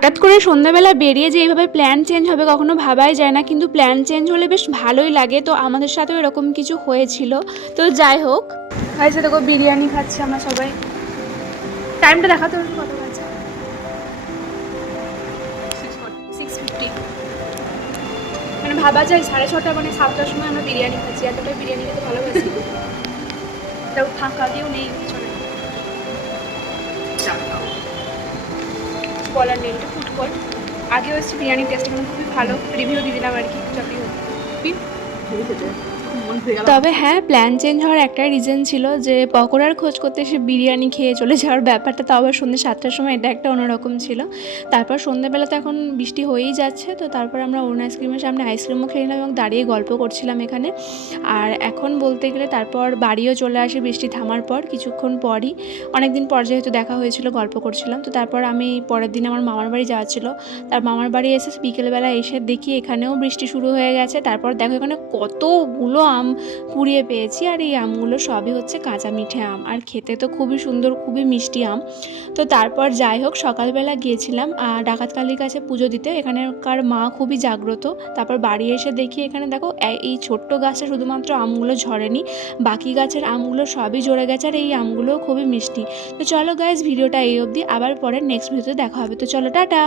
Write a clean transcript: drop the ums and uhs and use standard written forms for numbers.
হঠাৎ করে সন্ধ্যাবেলা বেরিয়ে যে এইভাবে প্ল্যান চেঞ্জ হবে কখনো ভাবাই যায় না, কিন্তু প্ল্যান চেঞ্জ হলে বেশ ভালোই লাগে। তো আমাদের সাথেও এরকম কিছু হয়েছিল। তো যাই হোক, ভাইসে দেখো বিরিয়ানি খাচ্ছি আমরা সবাই। টাইমটা দেখাতে হবে কত বাজে? 6:50। মানে ভাবা যায় 6:30 মানে 7টার সময় আমরা বিরিয়ানি খাচ্ছি। এতটাই বিরিয়ানি খেতে ভালোবাসি। তাও ফাঁকা কেউ নেই পিছনে, বলার নেই। এটা ফুড কোর্ট। আগেও এসেছি, বিরিয়ানি টেস্ট মানে খুবই ভালো, রিভিউ দিয়ে দিলাম আর কি। যাবি হোক তবে হ্যাঁ, প্ল্যান চেঞ্জ হওয়ার একটা রিজন ছিল যে পকোড়ার খোঁজ করতে এসে বিরিয়ানি খেয়ে চলে যাওয়ার ব্যাপারটা। তো আবার সন্ধ্যে 7টার সময় এটা একটা অন্যরকম ছিল। তারপর সন্ধ্যেবেলা তো এখন বৃষ্টি হয়েই যাচ্ছে, তো তারপর আমরা অরুণ আইসক্রিমের সামনে আইসক্রিমও খেয়ে নিলাম এবং দাঁড়িয়ে গল্প করছিলাম এখানে। আর এখন বলতে গেলে তারপর বাড়িও চলে আসে বৃষ্টি থামার পর কিছুক্ষণ পরই। অনেকদিন পর যেহেতু দেখা হয়েছিল, গল্প করছিলাম। তো তারপর আমি পরের দিন আমার মামার বাড়ি যাওয়া ছিল। তার মামার বাড়ি এসে বিকেলবেলা এসে দেখি এখানেও বৃষ্টি শুরু হয়ে গেছে। তারপর দেখো এখানে কতগুলো আম কুড়িয়ে পেয়েছি, আর এই আমগুলো সবই হচ্ছে কাঁচা মিঠে আম, আর খেতে তো খুবই সুন্দর, খুবই মিষ্টি আম। তো তারপর যাই হোক, সকালবেলা গিয়েছিলাম ডাকাতকালীর কাছে পুজো দিতে। এখানকার মা খুবই জাগ্রত। তারপর বাড়ি এসে দেখি এখানে দেখো এই ছোট্ট গাছে শুধুমাত্র আমগুলো ঝরেনি, বাকি গাছের আমগুলো সবই ঝরে গেছে, আর এই আমগুলোও খুবই মিষ্টি। তো চলো গাইজ, ভিডিওটা এই অবধি, আবার পরে নেক্সট ভিডিওতে দেখা হবে। তো চলো, টাটা।